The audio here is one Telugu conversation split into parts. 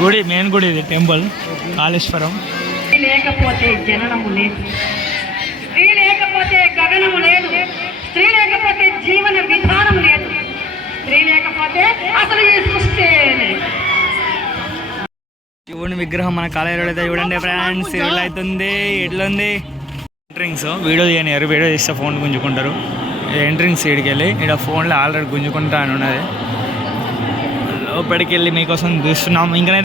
గుడి మెయిన్ గుడి ఇది టెంపుల్ కాళేశ్వరం. లేకపోతే జననము లేదు, స్త్రీ లేకపోతే గగనము లేదు, స్త్రీ లేకపోతే జీవన విధానం లేదు, స్త్రీ లేకపోతే అసలు ఈ సృష్టి లేదు. శివుని విగ్రహం మన కాలేజీలో అయితే చూడండి ఫ్రెండ్స్, ఎట్లా అవుతుంది ఎట్లుంది. ఎంట్రింగ్స్ వీడియో చేయనియారు, వీడియో చేస్తే ఫోన్ గుంజుకుంటారు. ఎంట్రింగ్స్ సైడ్కి వెళ్ళి ఇక్కడ ఫోన్లో ఆల్రెడీ గుంజుకుంటా అని ఉన్నది. లోపలికి వెళ్ళి మీకోసం చూస్తున్నాం. ఇంకా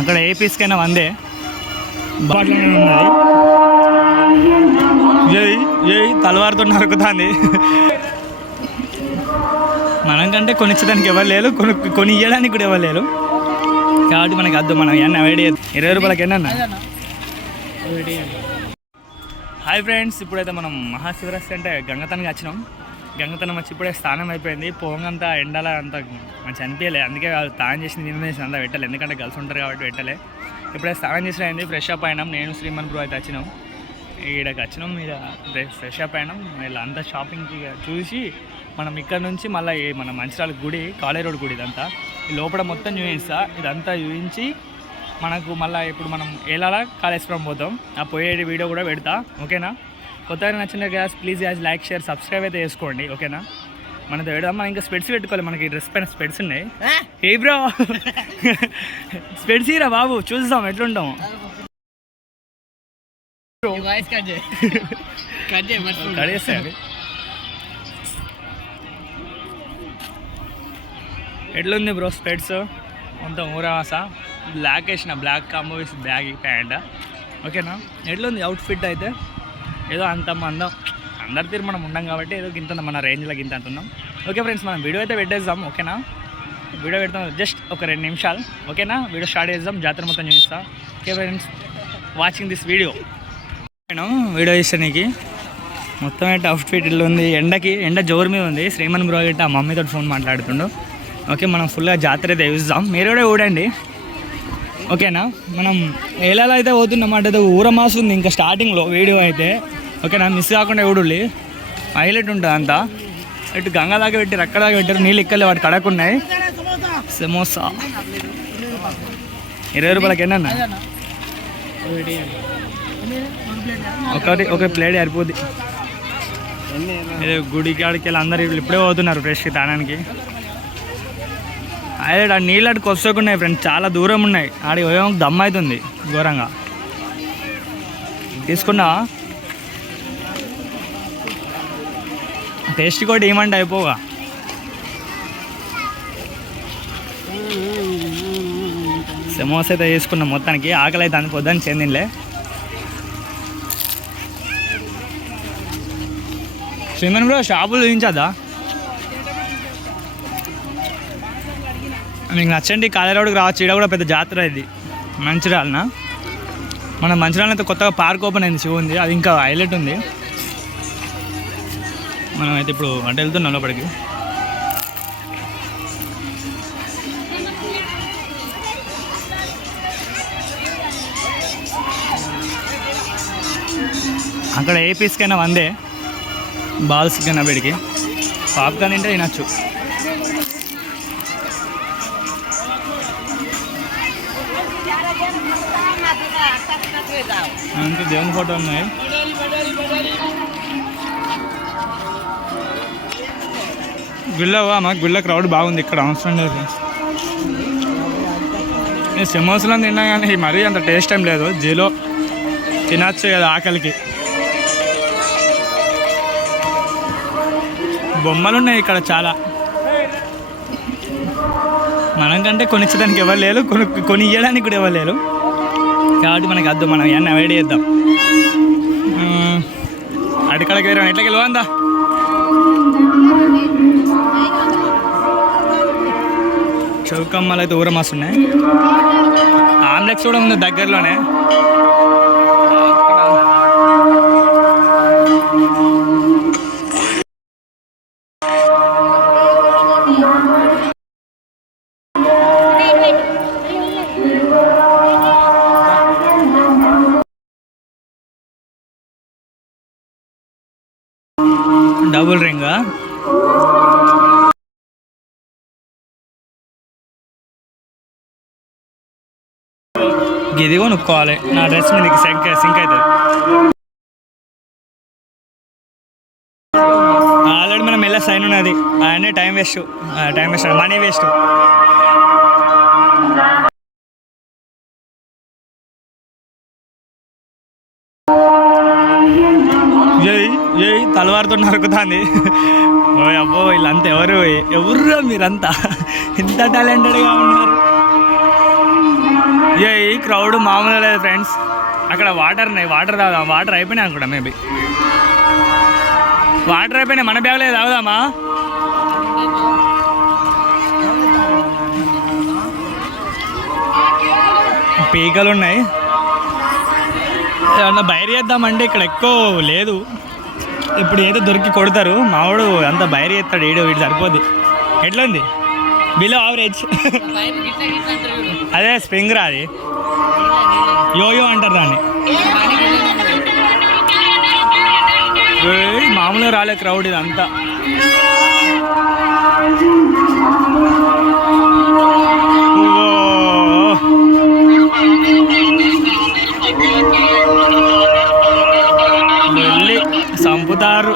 అక్కడ ఏ పీస్కైనా వందే బాట్లనే ఉన్నది. జై జై తలవారుతో నరుకుతుంది. మనం కంటే కొనిచ్చడానికి ఎవరు లేరు, కొని ఇవ్వడానికి కూడా ఎవరు లేరు కాబట్టి మనకి వద్దు. మనం ఎన్న వేడి 20 రూపాయలకి ఎన్న. హాయ్ ఫ్రెండ్స్, ఇప్పుడైతే మనం మహాశివరాత్రి అంటే గంగతనంగా వచ్చినాం. గంగతనం వచ్చి ఇప్పుడే స్నానం అయిపోయింది. పోంగంతా ఎండల అంతా మంచి అనిపించలే, అందుకే వాళ్ళు స్నానం చేసి నిన్న అంతా పెట్టలే, ఎందుకంటే గర్ల్స్ ఉంటారు కాబట్టి పెట్టలే. ఇప్పుడే స్నానం చేసిన అయింది, ఫ్రెష్ అప్ అయినాం. నేను శ్రీమన్ బ్రో అయితే వచ్చినాం, ఈడకి వచ్చినాం. ఇక ఫ్రెష్ అప్ అయినాం. ఇలా అంతా షాపింగ్కి చూసి మనం ఇక్కడ నుంచి మళ్ళీ మన మంచిర్యాల గుడి, కాలేజ్ రోడ్ గుడి ఇదంతా లోపల మొత్తం చూపిస్తా. ఇదంతా చూపించి మనకు మళ్ళీ ఇప్పుడు మనం ఏలాలా కాళేశ్వరం పోతాం. ఆ పోయే వీడియో కూడా పెడతా, ఓకేనా. కొత్తగా నచ్చిన gas please gas like share subscribe అయితే చేసుకోండి, ఓకేనా. మనతో పెడదాం. మనం ఇంకా స్పెట్స్ పెట్టుకోవాలి, మనకి డ్రెస్ పైన స్పెట్స్ ఉన్నాయి. ఏ బ్రో స్పెట్స్ ఇరా బాబు, చూస్తాం ఎట్లుంటాము. ఎట్లుంది బ్రో స్పెట్స్? మొత్తం ఊరవాస బ్లాక్ వేసిన, బ్లాక్ కాంబో వేసి బ్యాగ్ ప్యాంట్, ఓకేనా. ఎట్లుంది అవుట్ఫిట్ అయితే? ఏదో అంత అందం అందరి తీరు మనం ఉండం కాబట్టి ఏదో గింత మన రేంజ్లో గింత అంటున్నాం. ఓకే ఫ్రెండ్స్, మనం వీడియో అయితే పెట్టేద్దాం, ఓకేనా. వీడియో పెడతాం జస్ట్ ఒక 2 నిమిషాలు, ఓకేనా. వీడియో స్టార్ట్ చేద్దాం, జాతర మొత్తం చూపిస్తా. Okay friends, watching this video. నేను వీడియో ఇస్తానికి మొత్తం అయితే అవుట్ఫిట్ ఇల్లు ఉంది. ఎండ జోరు మీద ఉంది. శ్రీమన్ బ్రో గిట్ట మమ్మీతో ఫోన్ మాట్లాడుతుండు. ఓకే, మనం ఫుల్గా జాతర అయితే చూద్దాం, మీరు కూడా చూడండి, ఓకేనా. మనం ఏలాలో అయితే పోతున్నమాట, అయితే ఊరమాసు ఉంది ఇంకా స్టార్టింగ్లో వీడియో అయితే, ఓకేనా. మిస్ కాకుండా చూడండి, హైలైట్ ఉంటుంది అంతా. ఇటు గంగా దాకా పెట్టారు, అక్కడ దాకా పెట్టారు, నీళ్ళు ఇక్కలే వాటి కడకున్నాయి. సమోసా 20 రూపాయలకి ఎన్న ఒక ప్లేట్ సరిపోద్ది. గుడి కాడికి వెళ్ళి అందరు ఇప్పుడే పోతున్నారు ఫ్రెష్ తానానికి. అదే ఆ నీళ్ళు అటు కొట్టుకున్నాయి ఫ్రెండ్స్, చాలా దూరం ఉన్నాయి. ఆడికి పోయే దమ్ అవుతుంది ఘోరంగా. తీసుకున్నా టేస్ట్ కూడా ఏమంటే అయిపోగా. సమోసా అయితే తీసుకున్నాం. మొత్తానికి ఆకలి అయితే అందు పొద్దున్న చెందిలే. శ్రీమన్ బ్రో షాపులు చూపించద్దా మీకు? నచ్చండి, కాలేజ్ రోడ్కి రావచ్చు. ఇక్కడ కూడా పెద్ద జాతర ఇది మంచిర్యాలన. మన మంచిర్యాల అయితే కొత్తగా పార్క్ ఓపెన్ అయింది శివుంది, అది ఇంకా హైలైట్ ఉంది. మనం అయితే ఇప్పుడు అంటే వెళ్తున్నాం లోపలికి. అక్కడ ఏ పీస్కైనా వందే, బాల్స్కైనా బెడికి పాప్కార్న్ తింటే తినచ్చు. ఇంకా దేవుని ఫోటో ఉన్నాయి. గుళ్ళవా మాకు గుళ్ళ క్రౌడ్ బాగుంది ఇక్కడ, అవసరం లేదు ఫ్రెండ్స్. నేను సమోసాలో తిన్నా కానీ మరీ అంత టేస్ట్ ఏం లేదు. జీలో తినచ్చు కదా ఆకలికి. బొమ్మలు ఉన్నాయి ఇక్కడ చాలా. మనం కంటే కొనిచ్చడానికి ఎవరు లేరు, కొని ఇవ్వడానికి కూడా ఎవరు లేరు. కాబట్టి మనకి వద్దు, మనం ఇవన్నీ అవాయిడ్ చేద్దాం. అడికడకి వేరే ఎట్లకి వెళ్ళిందా చౌకమ్మలు అయితే ఊర మస్తు ఉన్నాయి. ఆమ్లెక్స్ కూడా ఉంది దగ్గరలోనే. డబుల్ రింగా ఇది కొనుక్కోవాలి. నా డ్రెస్ మీదకి సింక్ అవుతుంది. ఆల్రెడీ మనం వెళ్ళే సైన్ ఉన్నది. అన్నీ టైం వేస్ట్ మనీ వేస్ట్. తలవారుతో నరుకుతుంది. ఓ అబ్బో వీళ్ళంతా ఎవరు మీరంతా ఇంత టాలెంటెడ్గా ఉన్నారు. ఈ క్రౌడ్ మామూలు లేదు ఫ్రెండ్స్. అక్కడ వాటర్ ఉన్నాయి, వాటర్ తాగుదాం. వాటర్ అయిపోయినాయి అనుకుంటా, మేబీ వాటర్ అయిపోయినాయి. మన బ్యాగ్లో తాగుదామా? పీకలు ఉన్నాయి. ఏమన్నా బయలు చేద్దామంటే ఇక్కడ ఎక్కువ లేదు. ఇప్పుడు ఏదో దొరికి కొడతారు. మావాడు అంత బయలు చేస్తాడు. వీడు సరిపోద్ది. ఎట్లా ఉంది? Below average. అదే స్ప్రింగ్ రా, అది యోయో అంటారు దాన్ని. మామూలుగా రాలే క్రౌడ్ ఇదంతా. వెళ్ళి సంపుతారు.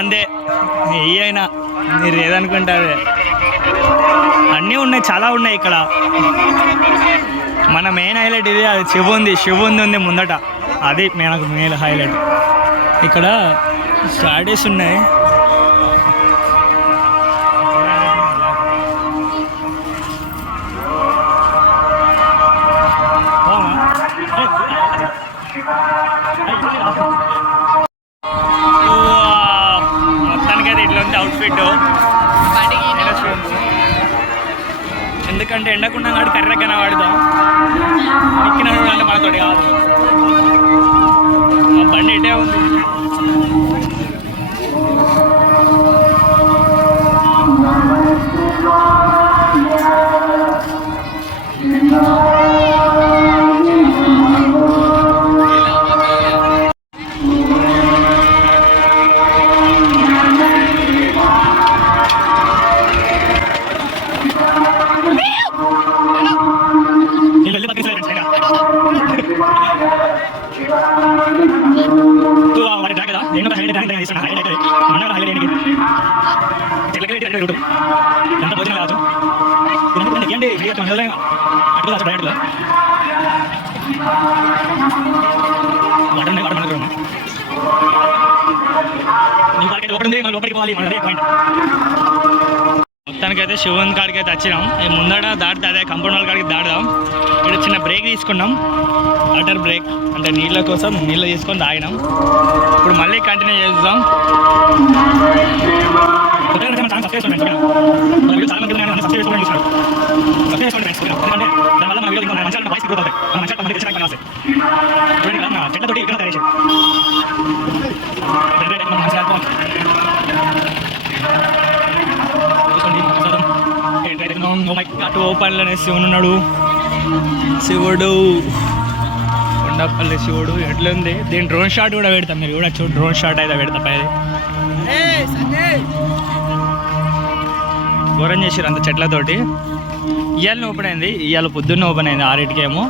అందే అయినా మీరు ఏదనుకుంటారు. అన్నీ ఉన్నాయి, చాలా ఉన్నాయి ఇక్కడ. మన మెయిన్ హైలైట్ ఇది. అది శివుంది ఉంది ముందట. అది మనకు మెయిన్ హైలైట్. ఇక్కడ స్టార్డేస్ ఉన్నాయి. మొత్తానికైతే ఇట్లా ఉంది అవుట్ఫిట్. ఎందుకంటే ఎండకుండా కాదు, కర్రెక్కన వాడుదాం. ఎక్కినప్పుడు అంటే మనతోటి కాదు. మా బండి ఇటే ఉంది. మొత్తానికైతే శివన్ కాడికి అయితే వచ్చినాం. ఈ ముందట దాటితే అదే కంపౌండ్ వాళ్ళ కాడికి దాడదాం. ఇక్కడ చిన్న బ్రేక్ తీసుకున్నాం, వాటర్ బ్రేక్. అంటే నీళ్ళ కోసం నీళ్ళు తీసుకొని తాగినాం. ఇప్పుడు మళ్ళీ కంటిన్యూ చేద్దాం. ఓపెన్లోనే శివుడు ఉన్నాడు. శివుడు కొండపల్లి శివుడు ఎట్లుంది. దీని డ్రోన్ షాట్ కూడా పెడతాం. మీరు కూడా చూడు, డ్రోన్ షాట్ అయితే పెడతా. పై ఘోరం చేసారు అంత చెట్లతోటి. ఇవాళ ఓపెన్ అయింది, ఇవాళ పొద్దున్న ఓపెన్ అయింది 6:00కేమో.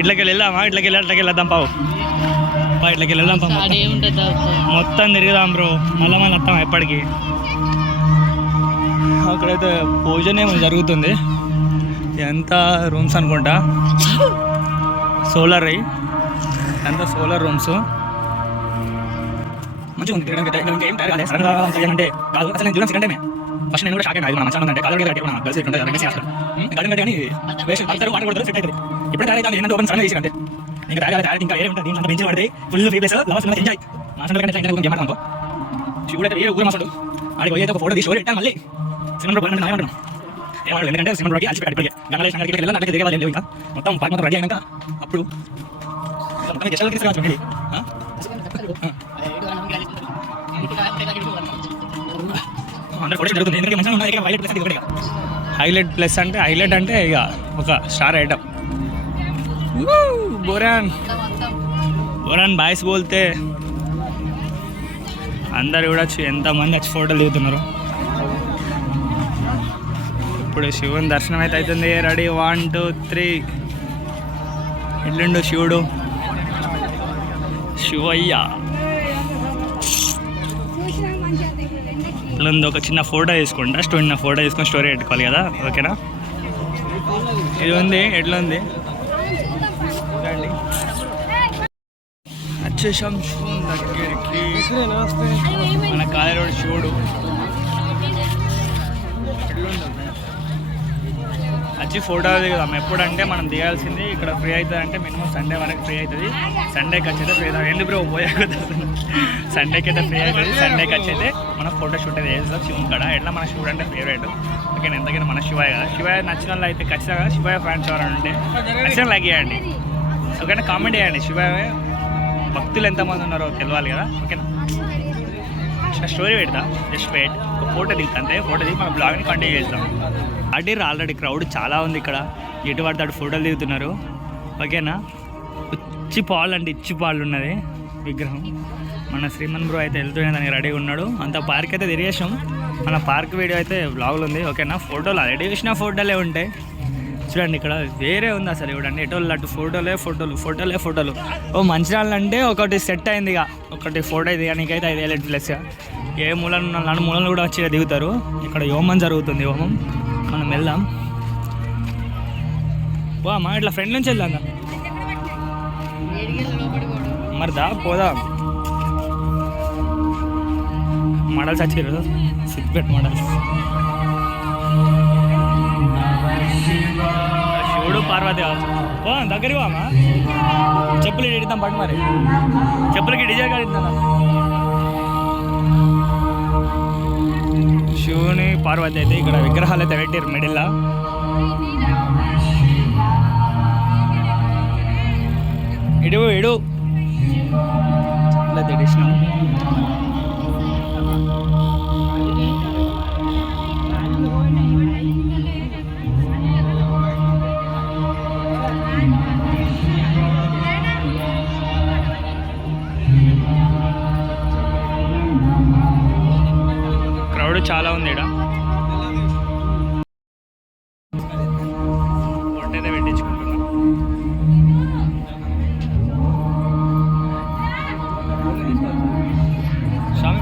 ఇట్లకి వెళ్దామా? ఇట్లకి వెళ్దాం పావు. ఇట్లకి వెళ్దాం పావు. మొత్తం తిరుగుదాం బ్రో. మళ్ళీ వస్తాం ఎప్పటికి. అక్కడైతే భోజనం ఏమో జరుగుతుంది. ఎంత రూమ్స్ అనుకుంటా, సోలార్ అయ్యి. అంతా సోలార్ రూమ్స్ మంచిగా ఉంది. ఇంకేం టైర్ కాలేదు సడన్గా అంటే కాదు. అసలు నేను చూడండి సెకండ్ టైమే. ఫస్ట్ నేను కూడా షాక్ అయినా మంచిగా ఉందంటే కాదు కట్టి కూడా గర్ల్స్ ఉంటుంది రెండు చేస్తారు గడి కట్టి అని వేస్ట్ పడతారు వాటర్ కొడతారు సెట్ అవుతుంది. ఇప్పుడు టైర్ అయితే ఏంటంటే ఓపెన్ సడన్గా చేసి అంటే ఇంకా టైర్ ఇంకా వేరే ఉంటుంది. దీంట్లో బెంచ్ పడితే full free place lovers enjoy మాసంలో కంటే ఇట్లా ఏమంటాం శివుడు అయితే ఊరు మాసాడు ఆడికి పోయి ఒక ఫోటో తీసి పెట్టాను మళ్ళీ సినిమా పోయినట్టు ఏమంటాను ఏమంటారు ఎందుకంటే సినిమా రోడ్కి అలసిపోయి అడిపోయి గంగలేసి వెళ్ళి నాకు దిగవాలి లేవు ఇంకా మొత్తం పార్క్ మొత్తం రెడీ అయినాక అప్పుడు మొత్తం గెస్ట్లకి తీసుకురావచ్చు హైలైట్ ప్లస్ అంటే హైలైట్ అంటే ఇక ఒక స్టార్ ఐటమ్ బోరాన్ బాయ్స్ బోల్తే అందరు కూడా ఎంతమంది వచ్చి ఫోటోలు దిగుతున్నారు. ఇప్పుడు శివుని దర్శనం అయితే అవుతుంది. రెడీ 1 2 3 ఎల్లుండు శివుడు శివయ్య ఇట్లా ఒక చిన్న ఫోటో తీసుకుంటా ఫోటో తీసుకొని స్టోరీ పెట్టుకోవాలి కదా. ఓకేనా ఇది ఉంది ఎట్లా ఉంది వచ్చేసాం శివుని దగ్గరికి. మన కాలేరోడ్ శివుడు వచ్చి ఫోటో దిగుదాం. ఎప్పుడంటే మనం దిగాల్సింది ఇక్కడ ఫ్రీ అవుతుంది అంటే మినిమం సండే వరకు ఫ్రీ అవుతుంది. సండేకి వచ్చైతే ఫ్రీ అవుతుంది. ఎందుకు బ్రో పోయాక సండేకి అయితే ఫ్రీ అవుతుంది. సండేకి వచ్చైతే మనం ఫోటో షూట్ అయితే చేస్తాం శివుని కాడ. ఎట్లా మన శివుడు అంటే ఫేవరెట్. ఓకే ఎంతకైనా మన శివాయ కదా. శివాయ నచ్చిన వాళ్ళు అయితే ఖచ్చితంగా శివాయ ఫ్యాన్స్ ఎవరైనా ఉంటే ఖచ్చితంగా లైక్ చేయండి. ఓకేనా కామెంట్ చేయండి. శివాయ భక్తులు ఎంతమంది ఉన్నారో తెలియాలి కదా. ఓకేనా స్టోరీ పెడతా జస్ట్ వెయిట్ ఒక ఫోటో దిగుతా అంతే. ఫోటో దిగి మన బ్లాగ్ని కంటిన్యూ చేస్తాం. ఆల్రెడీ క్రౌడ్ చాలా ఉంది ఇక్కడ. ఎటు పడతాడు ఫోటోలు దిగుతున్నారు. ఓకేనా ఇచ్చి పాలు ఉన్నది విగ్రహం. మన శ్రీమన్ బ్రో అయితే వెళ్తూనే దానికి రెడీగా ఉన్నాడు. అంత పార్క్ అయితే తిరిగేసాం. మన పార్క్ వీడియో అయితే బ్లాగులు ఉంది. ఓకేనా ఫోటోలు రెడీ చేసిన ఫోటోలే ఉంటాయి. చూడండి ఇక్కడ వేరే ఉంది అసలు. చూడండి ఎటోళ్ళు అటు ఫోటోలు. ఓ మంచిర్యాల అంటే ఒకటి సెట్ అయింది. ఇక ఒకటి ఫోటో ఇది నీకైతే 5 హైలైట్ ప్లస్. ఏ మూలను కూడా వచ్చి దిగుతారు. ఇక్కడ హోమం జరుగుతుంది. హోమం మనం వెళ్దాం. వా మా ఇట్లా ఫ్రెండ్ నుంచి వెళ్దాం మరి దా పోదాం. మోడల్స్ వచ్చారు సిద్దిపేట మోడల్స్. శివుడు పార్వతి ఓ దగ్గరికి వామా చెప్పులు ఇడతాం పట్టు మరి చెప్పులకి డిజైన్ కడుగుతా. శివుని పార్వతి అయితే ఇక్కడ విగ్రహాలు అయితే పెట్టారు మిడిల్లో. ఇడు ఇలా తెలిసిన క్రౌడ్ చాలా ఉంది ఇక్కడ. అయితే పెట్టించుకుంటున్నాం. స్వామి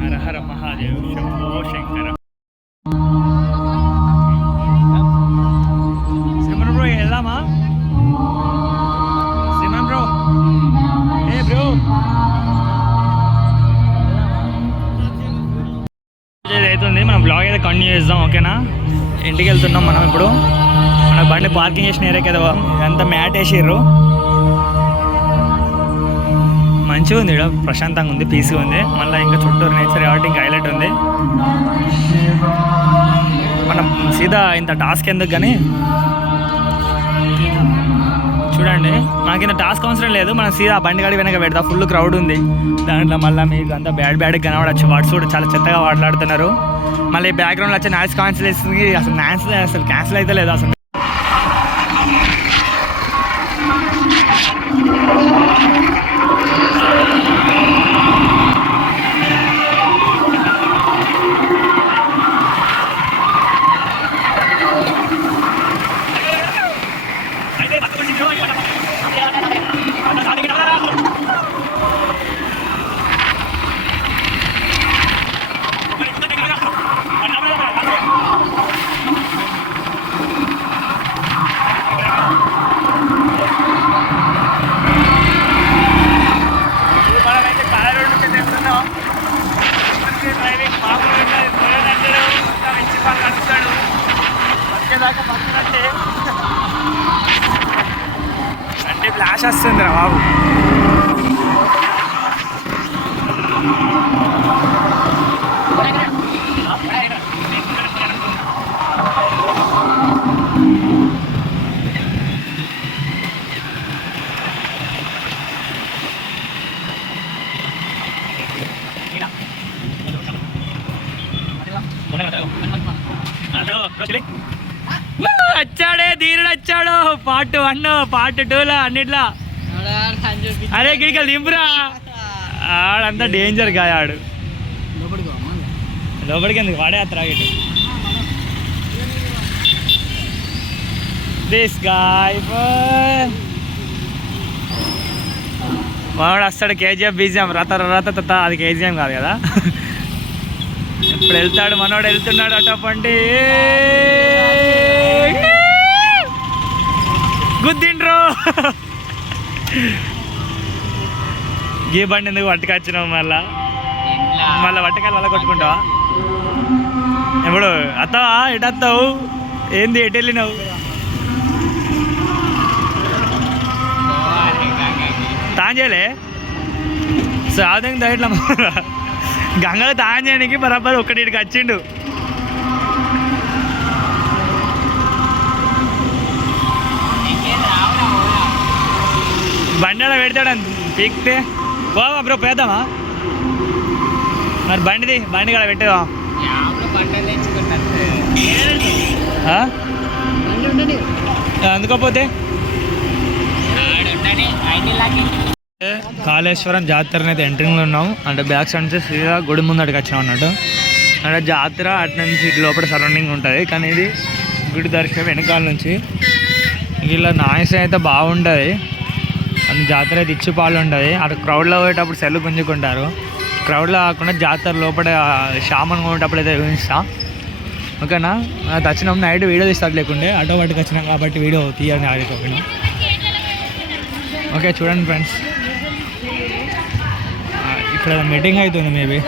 హర హర మహాదేవ్ శంభో శంకర. శ్రీమన్ బ్రో వెళ్దామా? శ్రీమన్ బ్రో ఏ బ్రో అవుతుంది. మనం బ్లాగ్ అయితే కంటిన్యూ చేద్దాం. ఓకేనా ఇంటికి వెళ్తున్నాం మనం ఇప్పుడు. మన బండి పార్కింగ్ చేసిన ఏరియా కదా ఇదంతా మ్యాట్ వేసిర్రు. మంచిగా ఉంది ఇక్కడ ప్రశాంతంగా ఉంది పీస్గా ఉంది. మళ్ళీ ఇంకా చుట్టూరు నేచర్ కాబట్టి ఇంకా హైలైట్ ఉంది. మనం సీదా ఇంత టాస్క్ ఎందుకు కానీ చూడండి మనకి ఇంత టాస్క్ అవసరం లేదు. మనం సీదా బండి కాడి వెనక పెడతా. ఫుల్ క్రౌడ్ ఉంది దాంట్లో. మళ్ళీ మీకు అంతా బ్యాడ్ కనబడచ్చు. వాట్స్ కూడా చాలా చెత్తగా మాట్లాడుతున్నారు. మళ్ళీ బ్యాక్గ్రౌండ్లో వచ్చే నాయిస్ క్యాన్సిలేషన్కి అసలు క్యాన్సిల్ అయితే లేదు అసలు. రష్ వస్తుంది రా బాబు. వచ్చాడే ధీరుడు వచ్చాడు. పార్ట్ 1 పార్ట్ 2లో అన్నిట్లా. అరే గిడికలు దింపురా. ఆడంతా డేంజర్ గాయాడు. లోపలికి ఎందుకు వాడే త్రాగిట్టు. దిస్ గాయ్ వాడు వస్తాడు. కేజీఎఫ్ బీజిఎం రత రత తత. అది కేజీఎం కాదు కదా. ఇప్పుడు వెళ్తాడు మనోడు. వెళ్తున్నాడు అటపండి. గుద్దిండ్రు. గీ బండి ఎందుకు పట్టుకొచ్చినావు మళ్ళా పట్టుకాయలు మళ్ళీ కొట్టుకుంటావా? ఎప్పుడు అత్తావా? ఎటు వస్తావు? ఏంది ఎటు వెళ్ళినావు? తాన్ చేయలే సాధంగా దాయిట్లా గంగలో తాన్ చేయడానికి బరాబర్ ఒక్కటికి వచ్చిండు. బండి ఆడ పెడతాడు పీక్తే. బాబా బ్రో పేద్దామా? మరి బండి కూడా పెట్టేదా? అందుకోపోతే కాళేశ్వరం జాతరని అయితే ఎంట్రింగ్లో ఉన్నాం. అంటే బ్యాక్ సైడ్ నుంచి శ్రీగా గుడి ముందు అడిగి వచ్చినాం అన్నట్టు. అంటే జాతర అటు నుంచి లోపల సరౌండింగ్ ఉంటుంది, కానీ ఇది గుడి దర్శనం వెనకాల నుంచి. ఇలా నాయిస్ అయితే బాగుంటుంది. అది జాతర అయితే ఇచ్చి పాలు ఉంటుంది. అటు క్రౌడ్లో పోయేటప్పుడు సెల్లు గుంజుకుంటారు. క్రౌడ్లో కాకుండా జాతర లోపల షామన్ కొనేటప్పుడు అయితే చూపిస్తా. ఓకేనా? అది వచ్చినాం నైట్ వీడియో తీస్తాడు. లేకుంటే ఆటో వాటికి వచ్చినాం కాబట్టి వీడియో తీయని ఆగిపోయినా. ఓకే చూడండి ఫ్రెండ్స్, ఇక్కడ మీటింగ్ అవుతుంది. మేబీ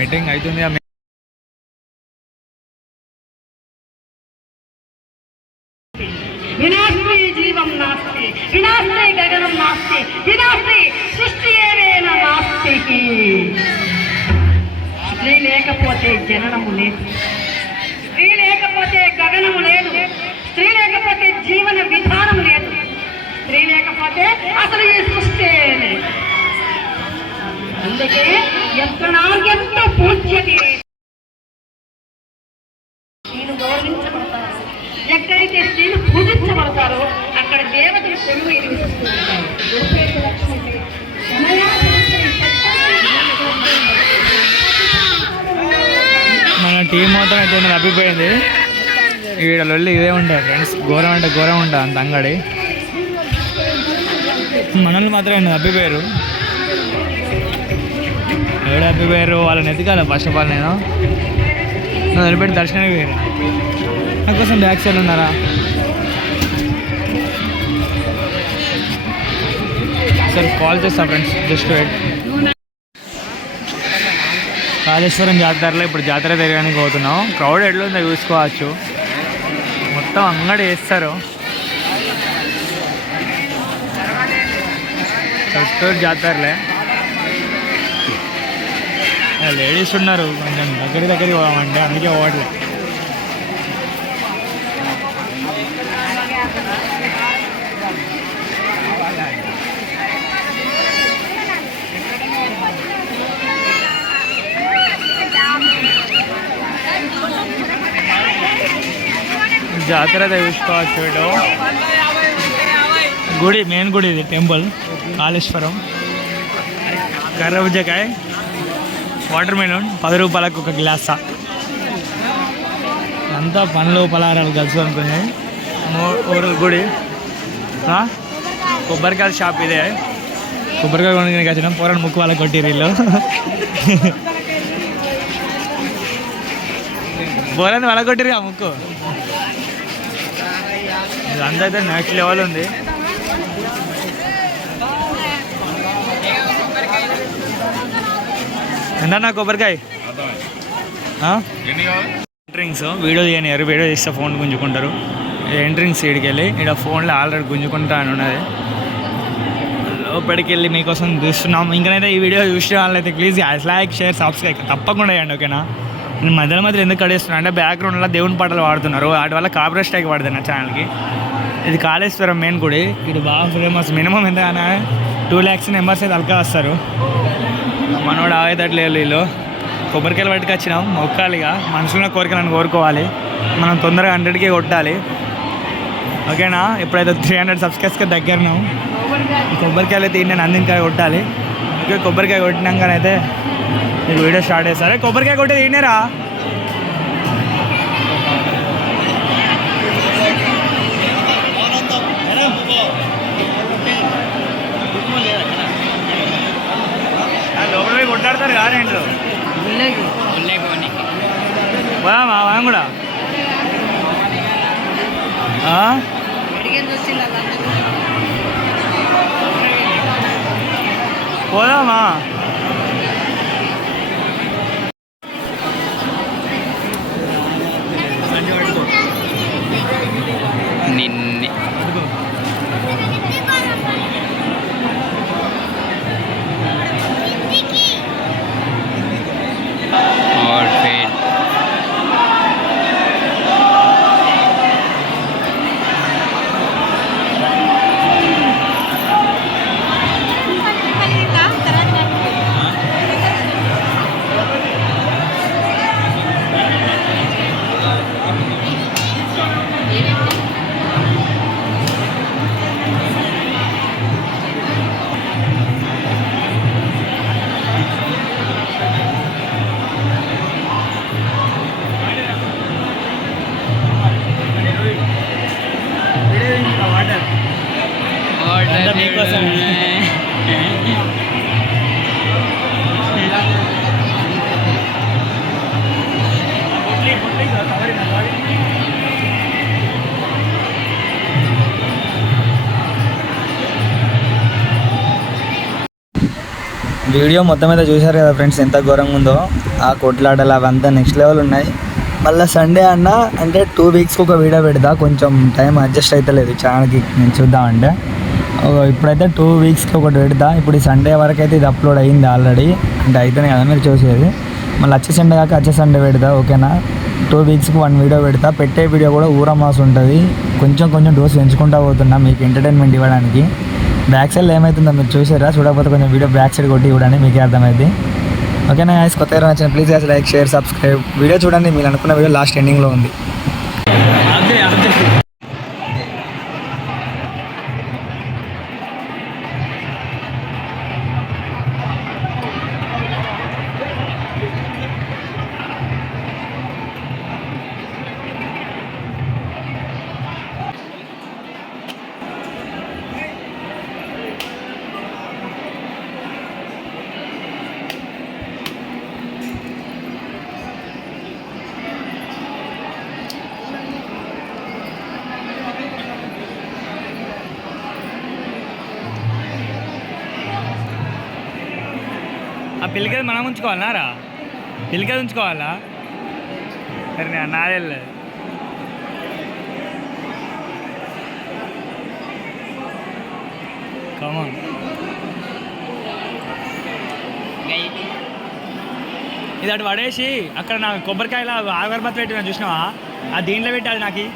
మీటింగ్ అవుతుంది. వినాస్తి జీవం నాస్తి, వినాస్తి గగనం నాస్తి, వినాస్తి సృష్టి ఏవేన నాస్తి. స్త్రీ లేకపోతే జననము లేదు, స్త్రీ లేకపోతే గగనము లేదు, స్త్రీ లేకపోతే జీవన విధానం లేదు, స్త్రీ లేకపోతే అసలు ఈ సృష్టి లేదు. అందుకే ఎంతో పూజ్యతే నేను గౌరవించబడతాను. ఎక్కడైతే స్త్రీలు పూజించబడతారో అక్కడ దేవతలు కొలువు ఎదుగుతుంటారు. మన టీం మొత్తం అయితే తప్పిపోయింది. ఈడ లొల్లి ఇదే ఉంటుంది ఫ్రెండ్స్. ఘోరం అంటే ఘోరం ఉంటుంది అంత అంగడి. మనల్ని మాత్రమే తప్పిపోయారు. ఏడు తప్పిపోయారు వాళ్ళని ఎత్తుకాలి. ఫస్ట్ ఆఫ్ ఆల్ నేను వదిలిపెట్టి దర్శనానికి పోయారు. నాకోసం బ్యాక్ సైడ్ ఉన్నారా? సరే కాల్ చేస్తా ఫ్రెండ్స్, జస్ట్ వెయిట్. కాళేశ్వరం జాతరలో ఇప్పుడు జాతర తిరగడానికి పోతున్నాం. క్రౌడ్ ఎట్లుందో చూసుకోవచ్చు. మొత్తం అంగడి వేస్తారు. ఫస్ట్ జాతరలే లేడీస్ ఉన్నారు. కొంచెం దగ్గరికి పోవామంటే అందుకే పోవట్లే. జాతర చూసుకోవచ్చు. ఇటు గుడి, మెయిన్ గుడి ఇది, టెంపుల్ కాళేశ్వరం. కర్రబుజ్జకాయ, వాటర్ మెలన్ 10 రూపాయలకు ఒక గ్లాసా. అంతా పండ్లు పలహారాలు కలిసి అనుకున్నాయి. గుడి కొబ్బరికాయల షాప్ ఇదే. కొబ్బరికాయ కొనుక్కొని వచ్చినాం. పూరని ముక్కు వాళ్ళకి కొట్టిరు వీళ్ళు. బోలని వాళ్ళ కొట్టిరు ఆ ముక్కు. ఇదంతా అయితే నెక్స్ట్ లెవెల్ ఉంది. ఎంత నా కొబ్బరికాయ? ఎంట్రింగ్స్ వీడియో చేయనియారు, వీడియో చేస్తే ఫోన్ గుంజుకుంటారు. ఎంట్రింగ్స్ సైడ్కి వెళ్ళి ఇక్కడ ఫోన్లో ఆల్రెడీ గుంజుకుంటా అని ఉన్నది. లోపలికి వెళ్ళి మీకోసం చూస్తున్నాం. ఇంకనైతే ఈ వీడియో చూసిన వాళ్ళైతే ప్లీజ్ లైక్ షేర్ సబ్స్క్రైబ్ తప్పకుండా చేయండి, ఓకేనా. నేను మధ్యలో ఎందుకు కడేస్తున్నాను అంటే బ్యాక్గ్రౌండ్లో దేవుని పాటలు వాడుతున్నారు, వాటి వల్ల కాపరేట్ స్ట్రైక్ పడుతుంది నా ఛానల్కి. ఇది కాళేశ్వరం మెయిన్ గుడి, ఇది బాగా ఫేమస్. మినిమం ఎంతగానో 2 lakhs మెంబర్స్ అయితే అల్కా వస్తారు. మనోడు ఆగేటట్లు వీళ్ళు కొబ్బరికాయలు పట్టుకొచ్చినాం, మొక్కాలిగా మనసులో కోరికలను కోరుకోవాలి. మనం తొందరగా 100K కొట్టాలి, ఓకేనా. ఇప్పుడైతే 300 సబ్స్క్రైబ్స్కి దగ్గరనాం. కొబ్బరికాయలు అయితే నేను అందినకాయ కొట్టాలి. ఓకే, కొబ్బరికాయ కొట్టినాకనైతే మీకు వీడియో స్టార్ట్ చేస్తారా. కొబ్బరికాయ కొట్టేది తినేరా. లోపల కొట్టాడతారు కారేంట్లో పోదామా మనం కూడా. పోదామా. నిన్నే వీడియో మొత్తం మీద చూశారు కదా ఫ్రెండ్స్, ఎంత ఘోరంగా ఉందో. ఆ కొట్లాటలు అవంతా నెక్స్ట్ లెవెల్ ఉన్నాయి. మళ్ళీ సండే అన్న అంటే 2 weeksకి ఒక వీడియో పెడతా, కొంచెం టైం అడ్జస్ట్ అవుతలేదు ఛానల్కి. నేను చూద్దామంటే ఇప్పుడైతే 2 weeksకి ఒకటి పెడతా. ఇప్పుడు ఈ సండే వరకు అయితే ఇది అప్లోడ్ అయ్యింది ఆల్రెడీ, అంటే అయితేనే కదా మీరు చూసేది. మళ్ళీ వచ్చే సండే కాక వచ్చే సండే పెడతా, ఓకేనా. 2 weeksకి 1 వీడియో పెడతా. పెట్టే వీడియో కూడా ఊరమాస్ ఉంటుంది. కొంచెం డోస్ పెంచుకుంటూ పోతున్నా మీకు ఎంటర్టైన్మెంట్ ఇవ్వడానికి. బ్యాక్ సైడ్లో ఏమవుతుందో మీరు చూసారా, చూడకపోతే కొంచెం వీడియో బ్యాక్ సైడ్ కొట్టి చూడండి, మీకే అర్థమైంది, ఓకేనా. కొత్తగా నచ్చిన please like share subscribe. Video చూడండి, మీరు అనుకున్న వీడియో లాస్ట్ ఎండింగ్లో ఉంది. ఆ పిల్లకది మనం ఉంచుకోవాలన్నారా, పిల్లకది ఉంచుకోవాలా. సరే నేను నాదెళ్ళదు. కమాన్ ఇది అటు పడేసి అక్కడ నా కొబ్బరికాయల అగరబత్తి పెట్టిన చూసినావా, ఆ దీంట్లో పెట్టాలి నాకు.